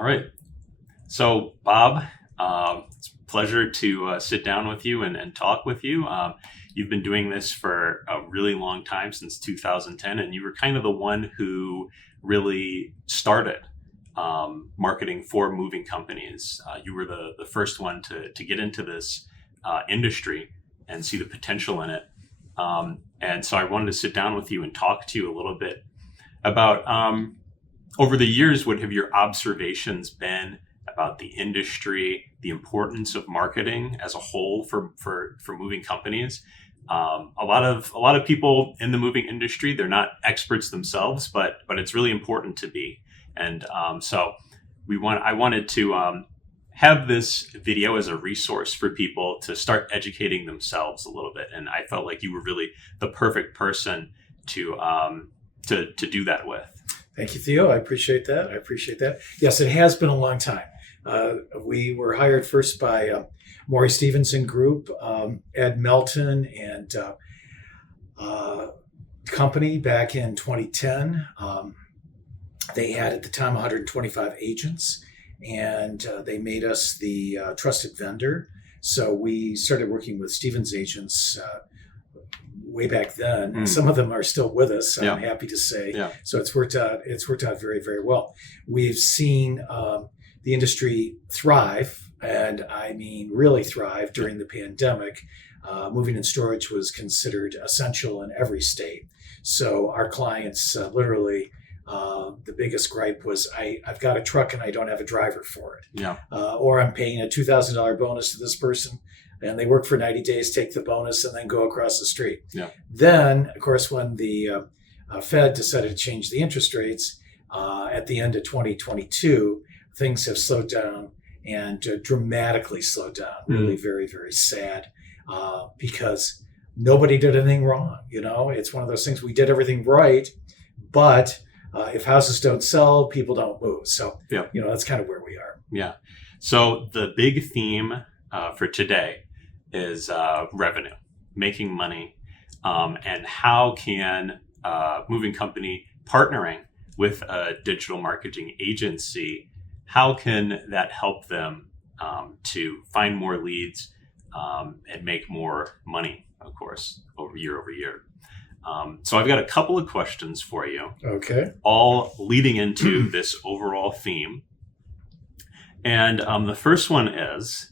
All right. So, Bob, it's a pleasure to sit down with you and talk with you. You've been doing this for a really long time, since 2010, and you were kind of the one who really started marketing for moving companies. You were the first one to get into this industry and see the potential in it. And so I wanted to sit down with you and talk to you a little bit about over the years, what have your observations been about the industry, the importance of marketing as a whole for moving companies? A lot of people in the moving industry, they're not experts themselves, but it's really important to be. And so I wanted to have this video as a resource for people to start educating themselves a little bit. And I felt like you were really the perfect person to do that with. Thank you, Theo. I appreciate that. Yes, it has been a long time. We were hired first by Maury Stevenson Group, Ed Melton, and company back in 2010. They had at the time 125 agents, and they made us the trusted vendor. So we started working with Stevens agents way back then. Some of them are still with us, I'm happy to say. Yeah. So it's worked out very, very well. We've seen the industry thrive, and I mean really thrive during the pandemic. Moving and storage was considered essential in every state. So our clients literally, the biggest gripe was I've got a truck and I don't have a driver for it. Yeah. Or I'm paying a $2,000 bonus to this person, and they work for 90 days, take the bonus, and then go across the street. Yeah. Then, of course, when the Fed decided to change the interest rates at the end of 2022, things have slowed down and dramatically slowed down. Really very, very sad because nobody did anything wrong. You know, it's one of those things, we did everything right, but if houses don't sell, people don't move. So, that's kind of where we are. Yeah. So the big theme for today is revenue, making money, and how can a moving company partnering with a digital marketing agency, how can that help them to find more leads and make more money, of course, over year. So I've got a couple of questions for you. Okay. All leading into this overall theme. And the first one is,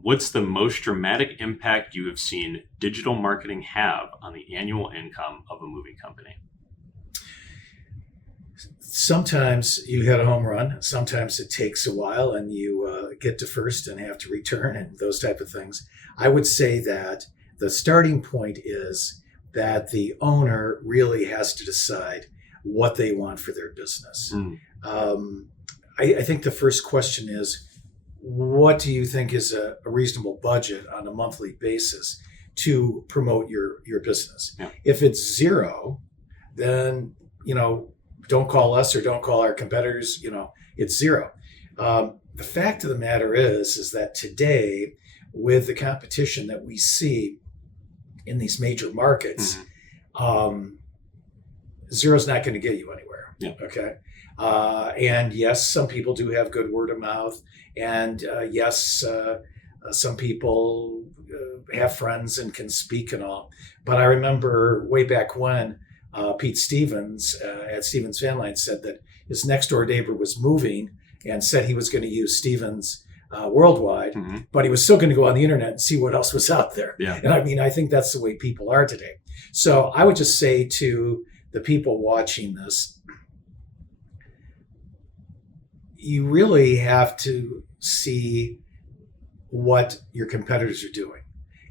what's the most dramatic impact you have seen digital marketing have on the annual income of a moving company? Sometimes you hit a home run. Sometimes it takes a while and you get to first and have to return and those type of things. I would say that the starting point is that the owner really has to decide what they want for their business. I think the first question is, what do you think is a reasonable budget on a monthly basis to promote your business? Yeah. If it's zero, then, don't call us or don't call our competitors, it's zero. The fact of the matter is that today, with the competition that we see in these major markets, zero is not going to get you anywhere. Yeah. Okay. And yes, some people do have good word of mouth. And yes, some people have friends and can speak and all. But I remember way back when Pete Stevens at Stevens Van Line said that his next door neighbor was moving and said he was going to use Stevens worldwide, but he was still going to go on the internet and see what else was out there. Yeah. And I mean, I think that's the way people are today. So I would just say to the people watching this, you really have to see what your competitors are doing.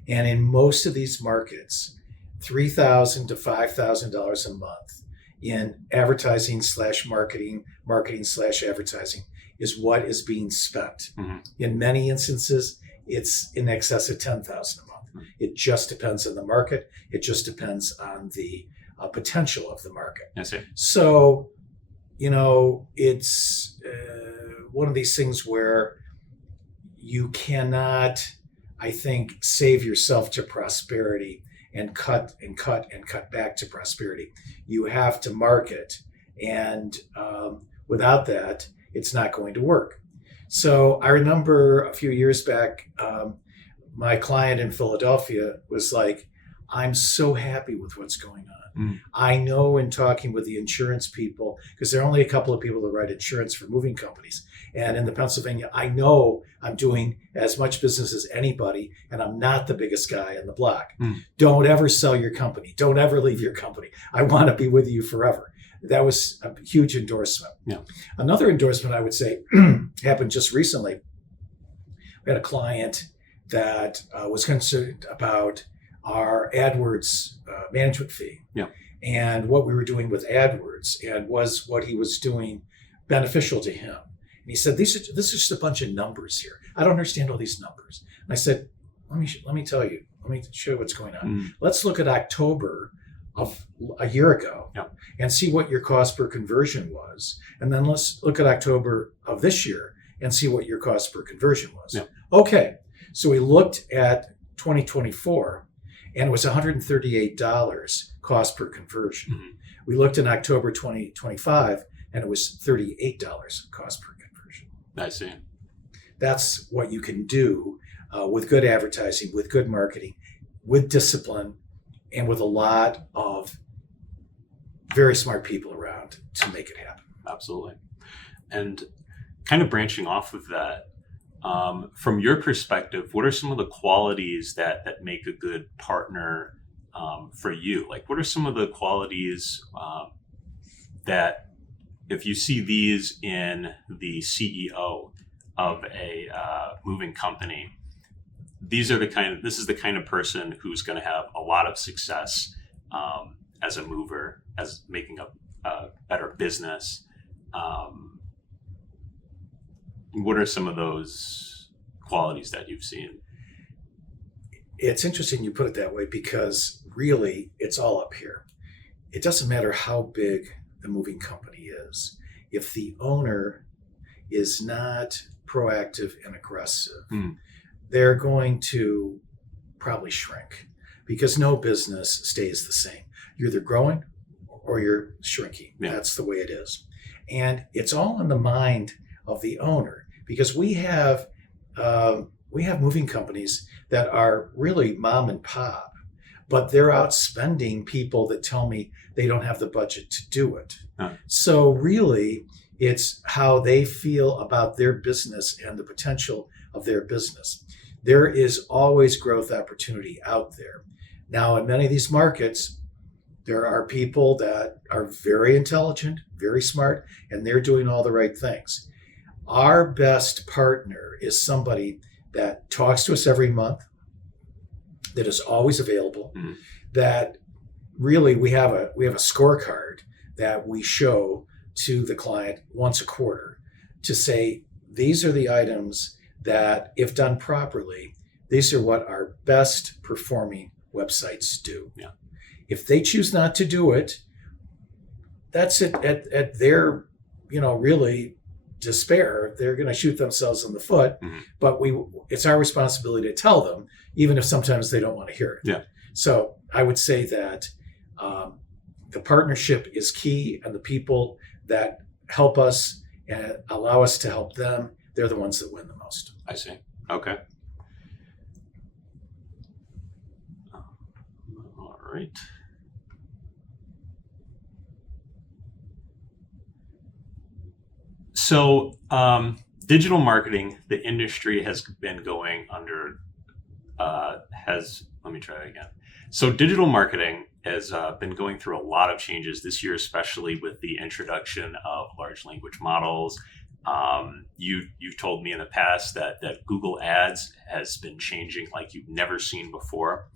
And in most of these markets, $3,000 to $5,000 a month in advertising / marketing / advertising is what is being spent. In many instances, it's in excess of $10,000 a month. It just depends on the market. It just depends on the potential of the market. I see. So, it's one of these things where you cannot, I think, save yourself to prosperity and cut back to prosperity. You have to market. And without that, it's not going to work. So I remember a few years back, my client in Philadelphia was like, I'm so happy with what's going on. I know in talking with the insurance people, because there are only a couple of people that write insurance for moving companies. And in the Pennsylvania, I know I'm doing as much business as anybody, and I'm not the biggest guy on the block. Don't ever sell your company. Don't ever leave your company. I want to be with you forever. That was a huge endorsement. Yeah. Another endorsement I would say happened just recently. We had a client that was concerned about our AdWords management fee. Yeah. And what we were doing with AdWords, and was what he was doing beneficial to him. And he said, this is just a bunch of numbers here. I don't understand all these numbers. And I said, let me tell you, let me show you what's going on. Let's look at October of a year ago and see what your cost per conversion was. And then let's look at October of this year and see what your cost per conversion was. Yeah. Okay. So we looked at 2024 and it was $138 cost per conversion. We looked in October 2025 and it was $38 cost per conversion. I see. That's what you can do with good advertising, with good marketing, with discipline, and with a lot of very smart people around to make it happen. Absolutely. And kind of branching off of that, from your perspective, what are some of the qualities that make a good partner for you? Like, what are some of the qualities that, if you see these in the CEO of a moving company, this is the kind of person who's going to have a lot of success as a mover, as making a better business. What are some of those qualities that you've seen? It's interesting you put it that way, because really it's all up here. It doesn't matter how big the moving company is. If the owner is not proactive and aggressive, they're going to probably shrink, because no business stays the same. You're either growing or you're shrinking. Yeah. That's the way it is. And it's all in the mind of the owner, because we have moving companies that are really mom and pop, but they're outspending people that tell me they don't have the budget to do it. So really, it's how they feel about their business and the potential of their business. There is always growth opportunity out there. Now, in many of these markets, there are people that are very intelligent, very smart, and they're doing all the right things. Our best partner is somebody that talks to us every month, that is always available, that really we have a scorecard that we show to the client once a quarter to say, these are the items that, if done properly, these are what our best performing websites do. Yeah. If they choose not to do it, that's it at their, really despair. They're going to shoot themselves in the foot, but it's our responsibility to tell them, even if sometimes they don't want to hear it. Yeah. So I would say that the partnership is key, and the people that help us and allow us to help them, they're the ones that win the most. I see. Okay. All right. So, digital marketing, the industry has been going under, let me try it again. So digital marketing has been going through a lot of changes this year, especially with the introduction of large language models. You've told me in the past that Google Ads has been changing like you've never seen before.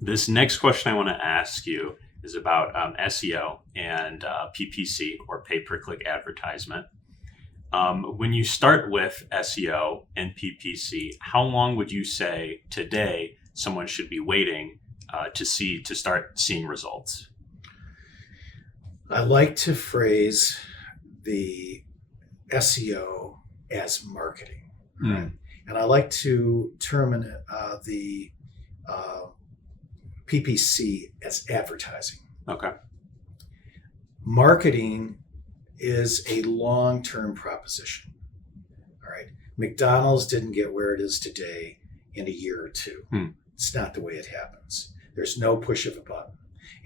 This next question I want to ask you is about SEO and PPC, or pay-per-click advertisement. When you start with SEO and PPC, how long would you say today someone should be waiting to start seeing results? I like to phrase the SEO as marketing, right? And I like to term the PPC as advertising. Okay. Marketing is a long-term proposition. All right. McDonald's didn't get where it is today in a year or two. It's not the way it happens. There's no push of a button.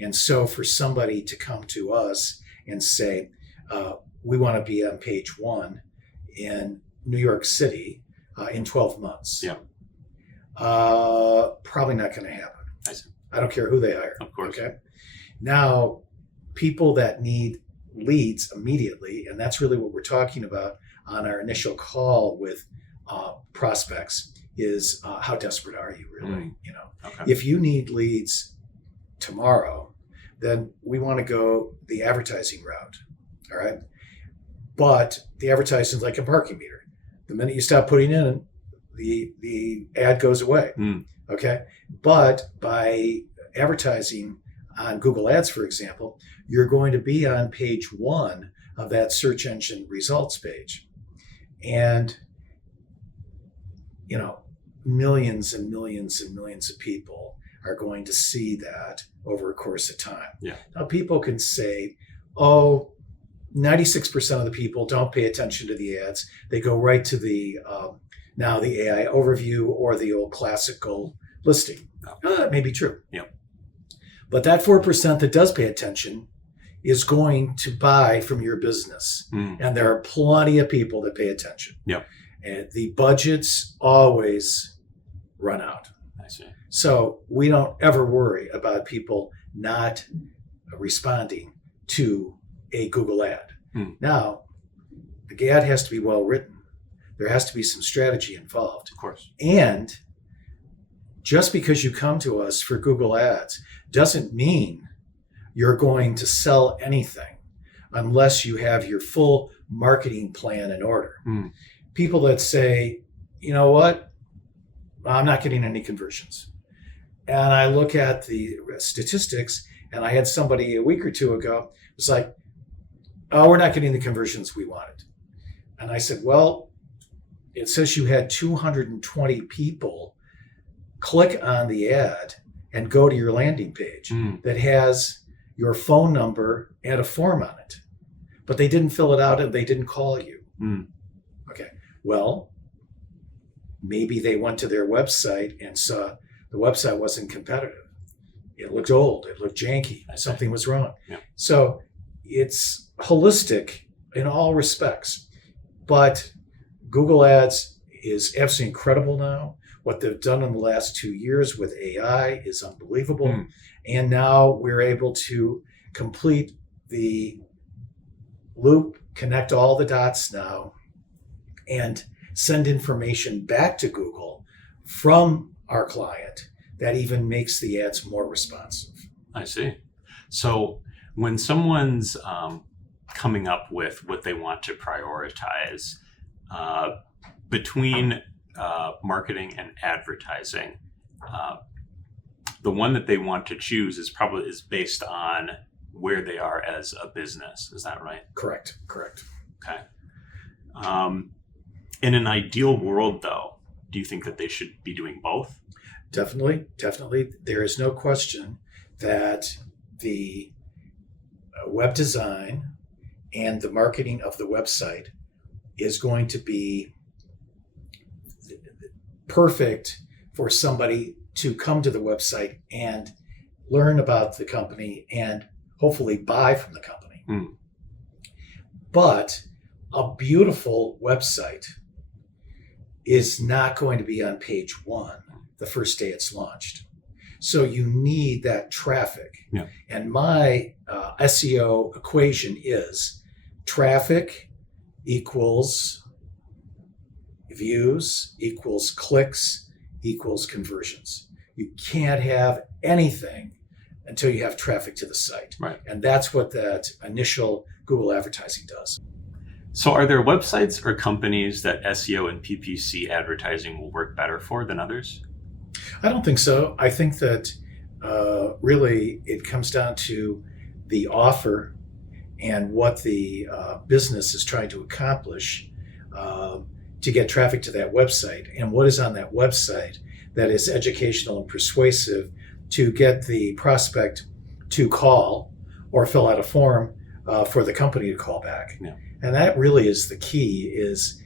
And so for somebody to come to us and say, we want to be on page one in New York City in 12 months, probably not going to happen. I see. I don't care who they hire. Of course. Okay. Now, people that need leads immediately, and that's really what we're talking about on our initial call with prospects, is how desperate are you really? You know, if you need leads tomorrow, then we want to go the advertising route. All right. But the advertising is like a parking meter. The minute you stop putting in, the ad goes away. Okay. But by advertising on Google Ads, for example, you're going to be on page one of that search engine results page. And, you know, millions and millions and millions of people are going to see that over a course of time. Now, people can say, oh, 96% of the people don't pay attention to the ads. They go right to the now the AI overview or the old classical listing. That may be true. But that 4% that does pay attention is going to buy from your business. And there are plenty of people that pay attention. And the budgets always run out. I see. So we don't ever worry about people not responding to a Google ad. Now, the ad has to be well written. There has to be some strategy involved. Of course. And just because you come to us for Google Ads doesn't mean you're going to sell anything unless you have your full marketing plan in order. People that say, you know what, I'm not getting any conversions. And I look at the statistics, and I had somebody a week or two ago, it was like, oh, we're not getting the conversions we wanted. And I said, well, it says you had 220 people click on the ad and go to your landing page that has your phone number and a form on it. But they didn't fill it out and they didn't call you. Okay. Well, maybe they went to their website and saw the website wasn't competitive. It looked old. It looked janky. Something was wrong. So it's holistic in all respects. But Google Ads is absolutely incredible now. What they've done in the last 2 years with AI is unbelievable. And now we're able to complete the loop, connect all the dots now, and send information back to Google from our client that even makes the ads more responsive. I see. So when someone's coming up with what they want to prioritize between marketing and advertising, the one that they want to choose is based on where they are as a business. Is that right? Correct. Okay. In an ideal world, though, do you think that they should be doing both? Definitely. There is no question that the web design and the marketing of the website is going to be perfect for somebody to come to the website and learn about the company and hopefully buy from the company. But a beautiful website is not going to be on page one the first day it's launched. So you need that traffic. And my SEO equation is traffic equals views equals clicks equals conversions. You can't have anything until you have traffic to the site. And that's what that initial Google advertising does. So are there websites or companies that SEO and PPC advertising will work better for than others? I don't think so. I think that really it comes down to the offer and what the business is trying to accomplish to get traffic to that website, and what is on that website that is educational and persuasive to get the prospect to call or fill out a form for the company to call back. Yeah. And that really is the key, is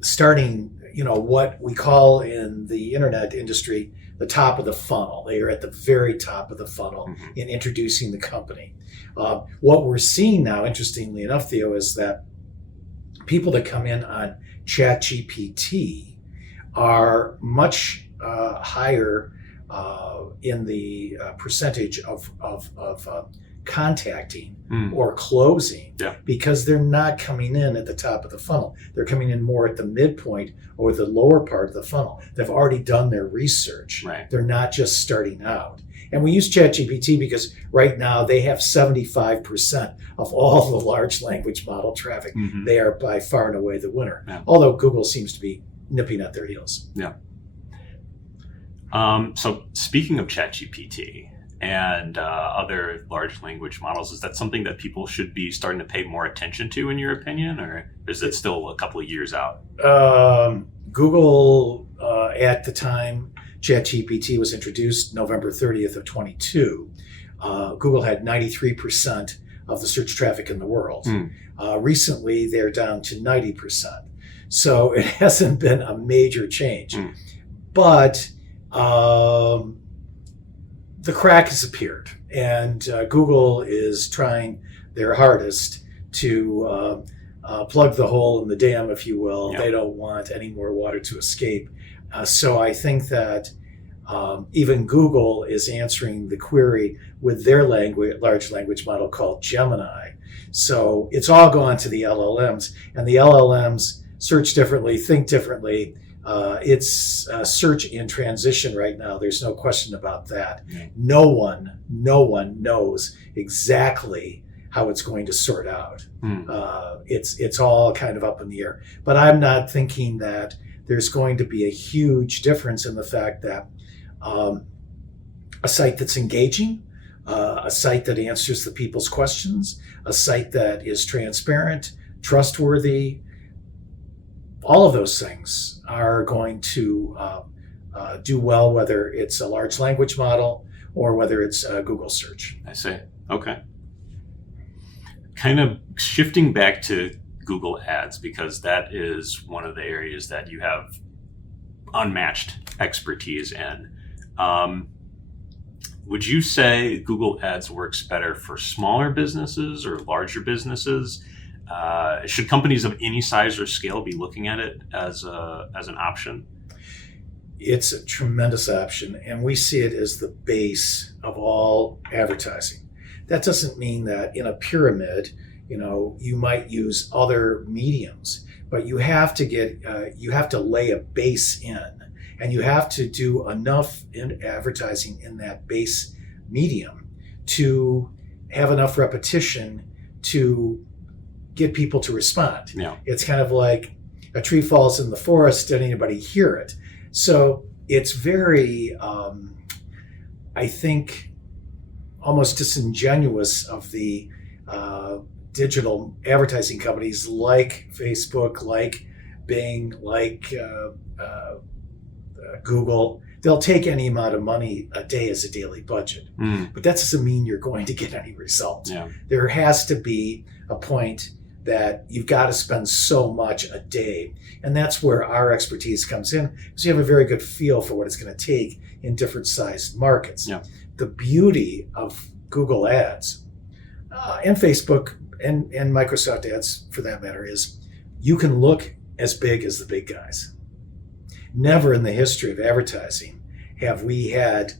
starting, what we call in the internet industry, the top of the funnel. They are at the very top of the funnel in introducing the company. What we're seeing now, interestingly enough, Theo, is that people that come in on ChatGPT are much higher in the percentage of contacting or closing, because they're not coming in at the top of the funnel. They're coming in more at the midpoint or the lower part of the funnel. They've already done their research. Right. They're not just starting out. And we use ChatGPT because right now they have 75% of all the large language model traffic. They are by far and away the winner. Yeah. Although Google seems to be nipping at their heels. Yeah. So speaking of ChatGPT and other large language models, is that something that people should be starting to pay more attention to, in your opinion, or is it still a couple of years out? Google, at the time ChatGPT was introduced, November 30th of 22, Google had 93% of the search traffic in the world. Recently, they're down to 90%. So it hasn't been a major change. But the crack has appeared, and Google is trying their hardest to plug the hole in the dam, if you will. Yeah. They don't want any more water to escape. So I think that even Google is answering the query with their large language model called Gemini. So it's all gone to the LLMs, and the LLMs search differently, think differently. It's search in transition right now. There's no question about that. Yeah. No one knows exactly how it's going to sort out. It's all kind of up in the air. But I'm not thinking that there's going to be a huge difference in the fact that a site that's engaging, a site that answers the people's questions, a site that is transparent, trustworthy, all of those things are going to do well, whether it's a large language model or whether it's Google search. I see. Okay. Kind of shifting back to Google Ads, because that is one of the areas that you have unmatched expertise in. Would you say Google Ads works better for smaller businesses or larger businesses? Should companies of any size or scale be looking at it as an option? It's a tremendous option, and we see it as the base of all advertising. That doesn't mean that in a pyramid, you might use other mediums, but you have to lay a base in, and you have to do enough in advertising in that base medium to have enough repetition to get people to respond. Yeah. It's kind of like a tree falls in the forest, did anybody hear it? So it's very, I think, almost disingenuous of the digital advertising companies like Facebook, like Bing, like Google. They'll take any amount of money a day as a daily budget, but that doesn't mean you're going to get any result. Yeah. There has to be a point that you've got to spend so much a day. And that's where our expertise comes in, because you have a very good feel for what it's going to take in different sized markets. Yeah. The beauty of Google Ads and Facebook and Microsoft Ads, for that matter, is you can look as big as the big guys. Never in the history of advertising have we had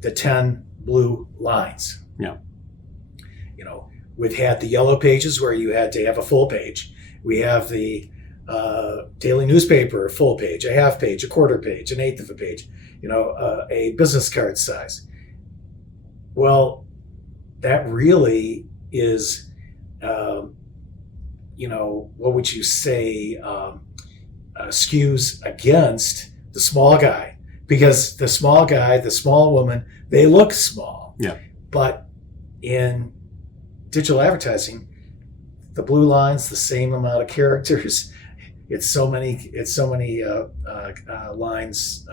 the 10 blue lines. Yeah. We've had the yellow pages where you had to have a full page. We have the daily newspaper, a full page, a half page, a quarter page, an eighth of a page, a business card size. Well, that really is, what would you say, skews against the small guy, because the small guy, the small woman, they look small. Yeah. But in digital advertising, the blue line's the same amount of characters. It's so many lines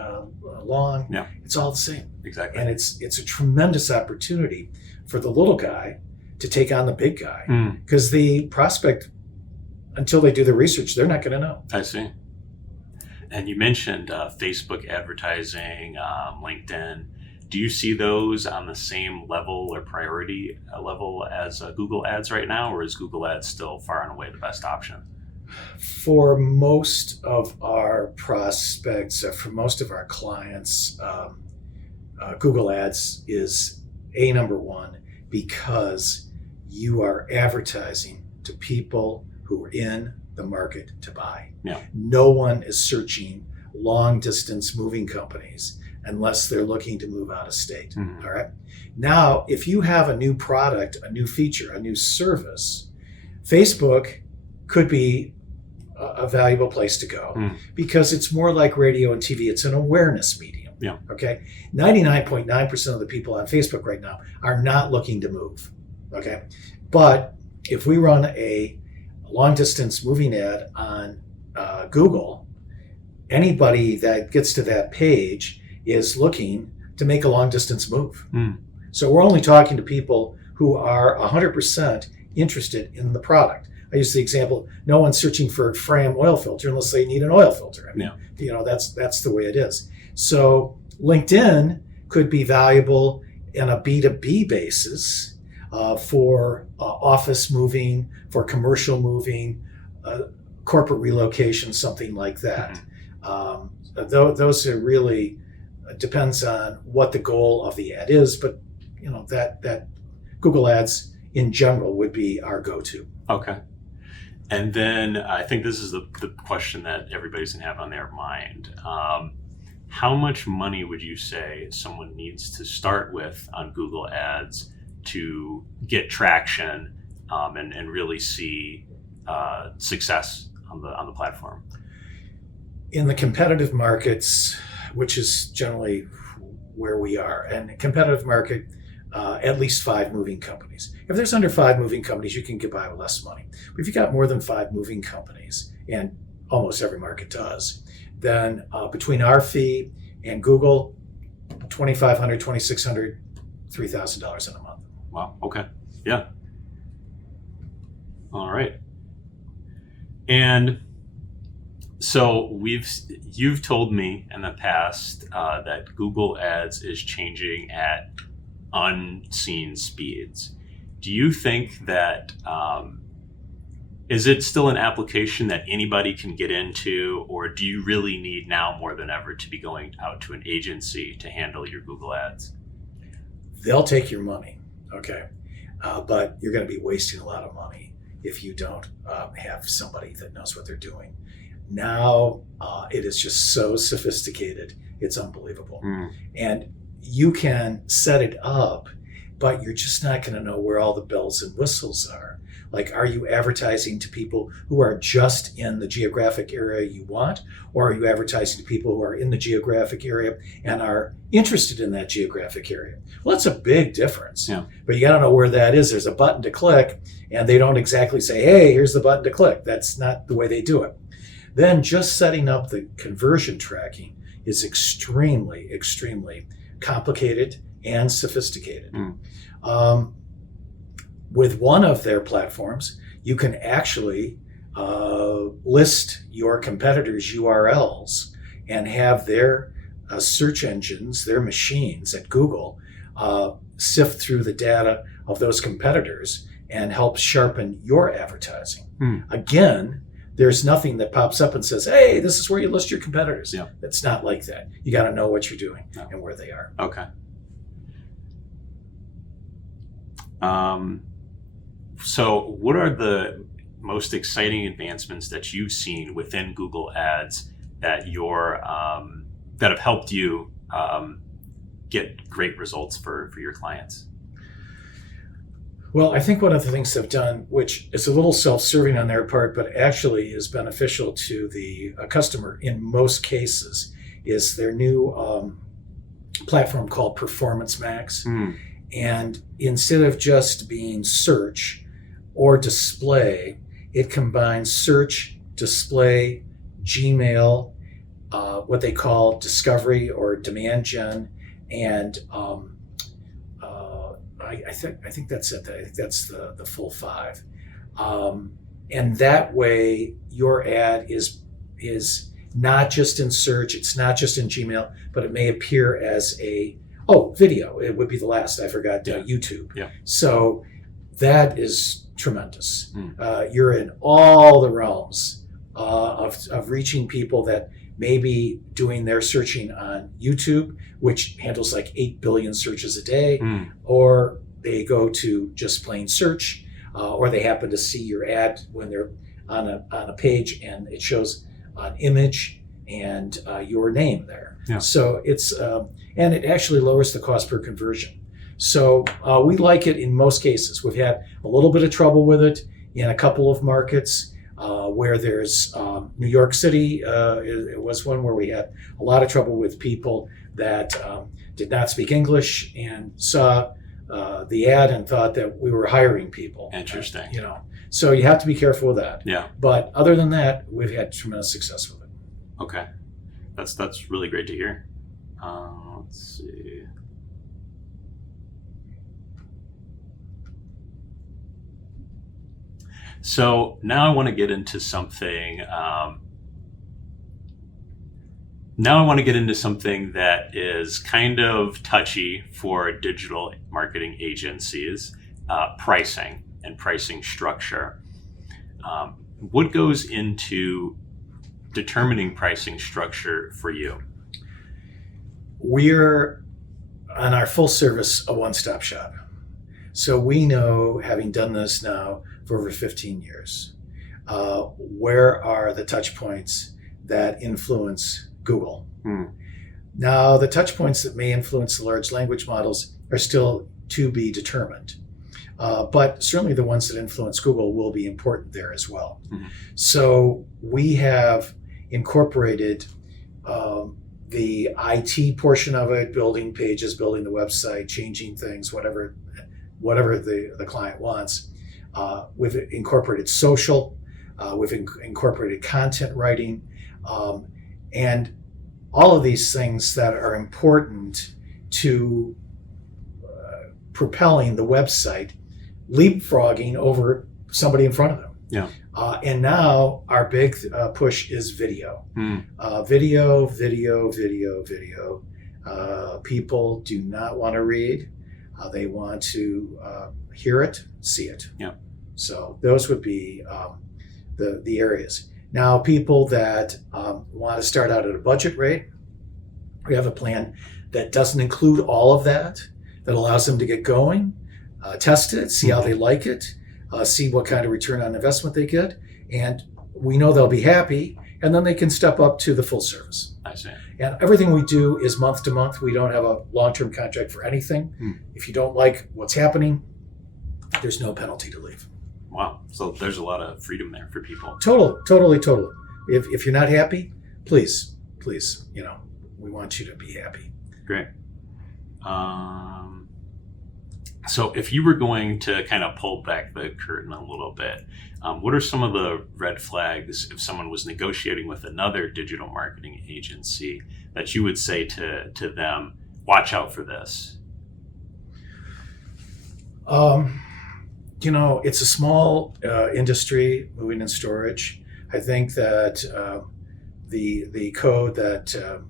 long. Yeah. It's all the same. Exactly. And it's a tremendous opportunity for the little guy to take on the big guy Mm, because the prospect, until they do the research, they're not going to know. I see. And you mentioned Facebook advertising, LinkedIn. Do you see those on the same level or priority level as Google Ads right now, or is Google Ads still far and away the best option? For most of our prospects, for most of our clients, Google Ads is number one because you are advertising to people who are in the market to buy. Yeah. No one is searching long distance moving companies unless they're looking to move out of state. Mhm. All right. Now, if you have a new product, a new feature, a new service, Facebook could be a valuable place to go because it's more like radio and TV. It's an awareness medium. Yeah. Okay. 99.9% of the people on Facebook right now are not looking to move. Okay. But if we run a long distance moving ad on Google, anybody that gets to that page is looking to make a long distance move. Mm. So we're only talking to people who are 100% interested in the product. I use the example, no one's searching for a Fram oil filter unless they need an oil filter. I mean, that's the way it is. So LinkedIn could be valuable in a B2B basis for office moving, for commercial moving, corporate relocation, something like that. Those are really depends on what the goal of the ad is, but that Google Ads in general would be our go-to. Okay. And then I think this is the question that everybody's gonna have on their mind. How much money would you say someone needs to start with on Google Ads to get traction and really see success on the platform? In the competitive markets, which is generally where we are, and a competitive market, at least 5 moving companies. If there's under 5 moving companies, you can get by with less money. But if you got more than 5 moving companies, and almost every market does, then between our fee and Google, $2,500, $2,600, $3,000 in a month. Wow. Okay. Yeah. All right. And so you've told me in the past that Google Ads is changing at unseen speeds. Do you think that is it still an application that anybody can get into, or do you really need now more than ever to be going out to an agency to handle your Google Ads? They'll take your money, okay, but you're going to be wasting a lot of money if you don't have somebody that knows what they're doing. Now it is just so sophisticated, it's unbelievable. And you can set it up, but you're just not going to know where all the bells and whistles are. Like, are you advertising to people who are just in the geographic area you want, or are you advertising to people who are in the geographic area and are interested in that geographic area? Well, that's a big difference. Yeah. But you got to know where that is. There's a button to click, and they don't exactly say, hey, here's the button to click. That's not the way they do it. Then just setting up the conversion tracking is extremely, extremely complicated and sophisticated. With one of their platforms, you can actually list your competitors' URLs and have their search engines, their machines at Google, sift through the data of those competitors and help sharpen your advertising. Again, there's nothing that pops up and says, hey, this is where you list your competitors. Yeah. It's not like that. You got to know what you're doing and where they are. Okay. So what are the most exciting advancements that you've seen within Google Ads that that have helped you get great results for your clients? Well, I think one of the things they've done, which is a little self-serving on their part, but actually is beneficial to the customer in most cases, is their new platform called Performance Max. And instead of just being search or display, it combines search, display, Gmail, what they call discovery or demand gen, and I think that's it. I think that's the full 5. And that way, your ad is not just in search. It's not just in Gmail, but it may appear as video. It would be the last. I forgot. YouTube. Yeah. So that is tremendous. You're in all the realms of reaching people that may be doing their searching on YouTube, which handles like 8 billion searches a day, or they go to just plain search, or they happen to see your ad when they're on a page and it shows an image and your name there. Yeah. So it's and it actually lowers the cost per conversion. So we like it in most cases. We've had a little bit of trouble with it in a couple of markets where there's New York City. It was one where we had a lot of trouble with people that did not speak English and saw the ad and thought that we were hiring people. Interesting. So you have to be careful with that. Yeah. But other than that, we've had tremendous success with it. Okay. That's really great to hear. Let's see. So now I want to get into something. That is kind of touchy for digital marketing agencies: pricing and pricing structure. What goes into determining pricing structure for you? We're on our full service a one-stop shop. So we know, having done this now for over 15 years, where are the touch points that influence Google? Now, the touch points that may influence the large language models are still to be determined. But certainly the ones that influence Google will be important there as well. So we have incorporated the IT portion of it, building pages, building the website, changing things, whatever the client wants. We've incorporated social, we've incorporated content writing, and all of these things that are important to propelling the website, leapfrogging over somebody in front of them. Yeah. And now our big push is video. Video. People do not want to read. They want to hear it, see it. Yeah. So those would be the areas. Now, people that want to start out at a budget rate, we have a plan that doesn't include all of that allows them to get going, test it, see how they like it, see what kind of return on investment they get, and we know they'll be happy, and then they can step up to the full service. I see. And everything we do is month to month. We don't have a long-term contract for anything. If you don't like what's happening, there's no penalty to leave. Wow. So there's a lot of freedom there for people. Totally. If you're not happy, please, we want you to be happy. Great. So if you were going to kind of pull back the curtain a little bit, what are some of the red flags if someone was negotiating with another digital marketing agency that you would say to them, watch out for this? It's a small industry, moving and storage. I think that the code that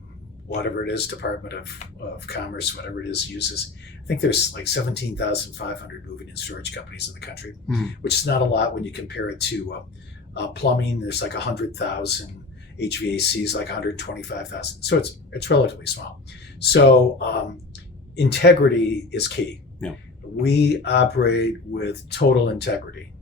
whatever it is, Department of Commerce, whatever it is, uses, I think there's like 17,500 moving and storage companies in the country, which is not a lot when you compare it to plumbing. There's like 100,000, HVACs like 125,000. So it's relatively small. So integrity is key. Yeah. We operate with total integrity.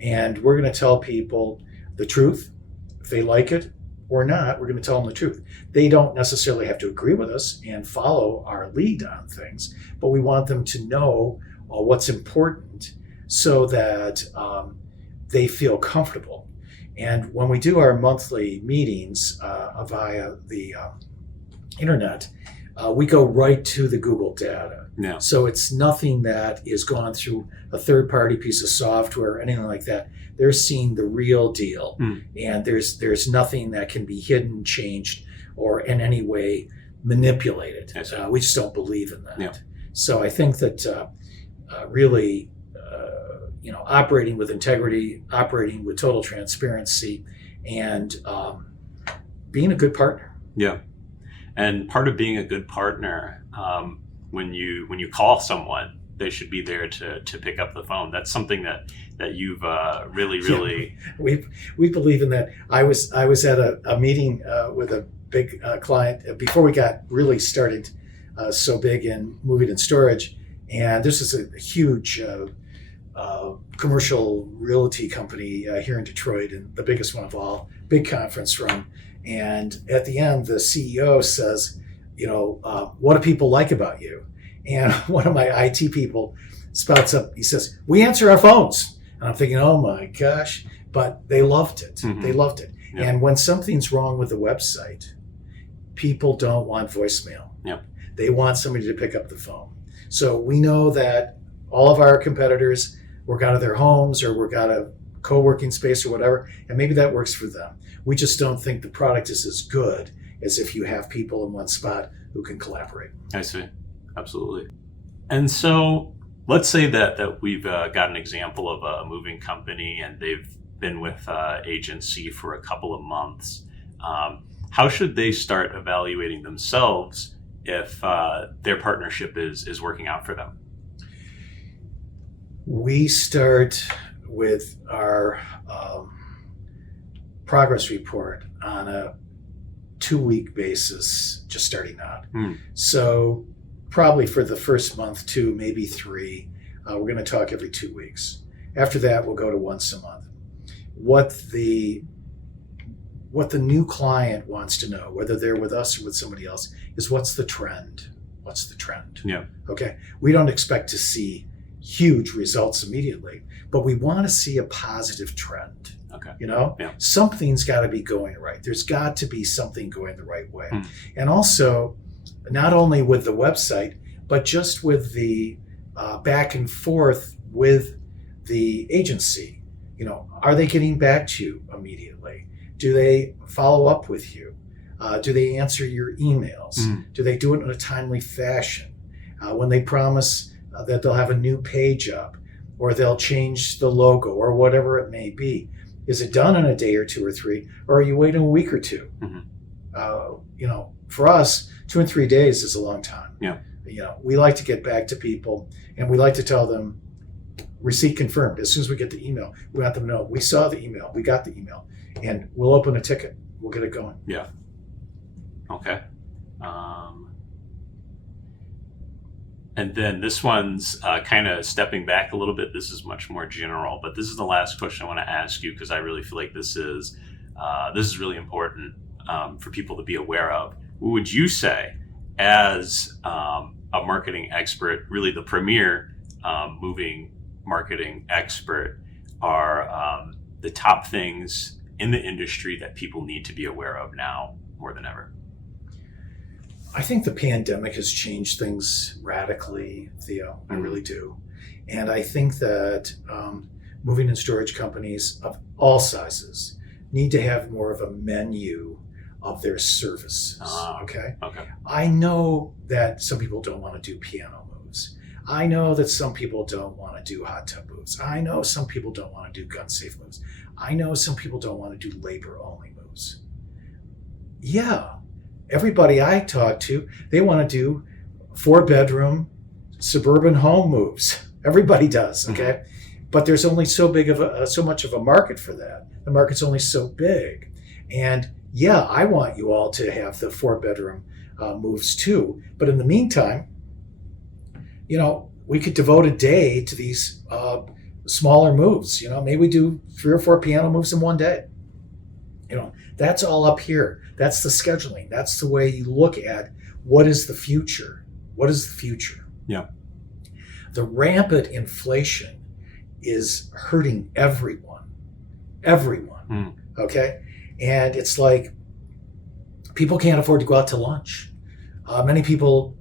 And we're going to tell people the truth. If they like it or not, we're going to tell them the truth. They don't necessarily have to agree with us and follow our lead on things, but we want them to know what's important so that they feel comfortable. And when we do our monthly meetings via the internet, we go right to the Google data. Yeah. So it's nothing that is gone through a third-party piece of software or anything like that. They're seeing the real deal, and there's nothing that can be hidden, changed, or in any way manipulated. We just don't believe in that. Yeah. So I think that really, operating with integrity, operating with total transparency, and being a good partner. Yeah. And part of being a good partner, when you call someone, they should be there to pick up the phone. That's something that you've really. We believe in that. I was at a meeting with a big client before we got really started so big in moving and storage, and this is a huge commercial realty company here in Detroit, and the biggest one of all, big conference room. And at the end, the CEO says, what do people like about you? And one of my IT people spouts up, he says, we answer our phones. And I'm thinking, oh my gosh, but they loved it. Mm-hmm. They loved it. Yep. And when something's wrong with the website, people don't want voicemail. Yep. They want somebody to pick up the phone. So we know that all of our competitors work out of their homes or work out of co-working space or whatever, and maybe that works for them. We just don't think the product is as good as if you have people in one spot who can collaborate. I see. Absolutely. And so let's say that we've got an example of a moving company and they've been with agency for a couple of months. How should they start evaluating themselves if their partnership is working out for them? We start with our progress report on a 2-week basis, just starting out. So probably for the first month, 2, maybe 3, we're going to talk every 2 weeks. After that, we'll go to once a month. What the new client wants to know, whether they're with us or with somebody else, is what's the trend? What's the trend? Yeah. Okay. We don't expect to see huge results immediately, but we want to see a positive trend. Okay. Yeah. Something's got to be going right. There's got to be something going the right way. And also, not only with the website, but just with the back and forth with the agency. Are they getting back to you immediately? Do they follow up with you? Do they answer your emails? Do they do it in a timely fashion? When they promise that they'll have a new page up, or they'll change the logo, or whatever it may be, is it done in a day or 2 or 3, or are you waiting a week or 2? For us, 2 and 3 days is a long time. Yeah. We like to get back to people, and we like to tell them, receipt confirmed. As soon as we get the email, we want them to know we saw the email, we got the email, and we'll open a ticket. We'll get it going. Yeah. Okay. And then this one's kind of stepping back a little bit. This is much more general, but this is the last question I want to ask you because I really feel like this is really important for people to be aware of. What would you say, as a marketing expert, really the premier moving marketing expert, are the top things in the industry that people need to be aware of now more than ever? I think the pandemic has changed things radically, Theo. I really do. And I think that moving and storage companies of all sizes need to have more of a menu of their services. Okay. I know that some people don't want to do piano moves. I know that some people don't want to do hot tub moves. I know some people don't want to do gun safe moves. I know some people don't want to do labor only moves. Yeah. Everybody I talk to, they want to do 4-bedroom suburban home moves. Everybody does, okay? But there's only so much of a market for that. The market's only so big. And yeah, I want you all to have the 4-bedroom moves too. But in the meantime, we could devote a day to these smaller moves. Maybe we do 3 or 4 piano moves in one day. That's all up here. That's the scheduling. That's the way you look at what is the future. What is the future? Yeah. The rampant inflation is hurting everyone. Everyone. Okay? And it's like people can't afford to go out to lunch. Many people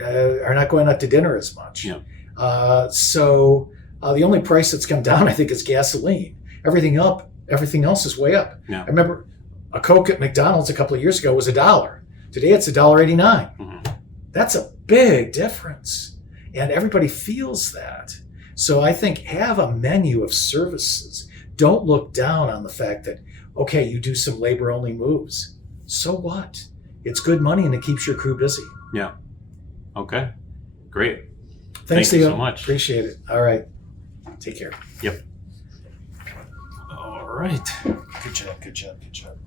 are not going out to dinner as much. Yeah. So the only price that's come down, I think, is gasoline. Everything else is way up. Yeah. I remember a Coke at McDonald's a couple of years ago was $1. Today it's $1.89. That's a big difference. And everybody feels that. So I think have a menu of services. Don't look down on the fact that, okay, you do some labor only moves. So what? It's good money and it keeps your crew busy. Yeah. Okay. Great. Thanks, Thank you Theo. so much. Appreciate it. All right. Take care. Yep. All right. Good job. Good job. Good job.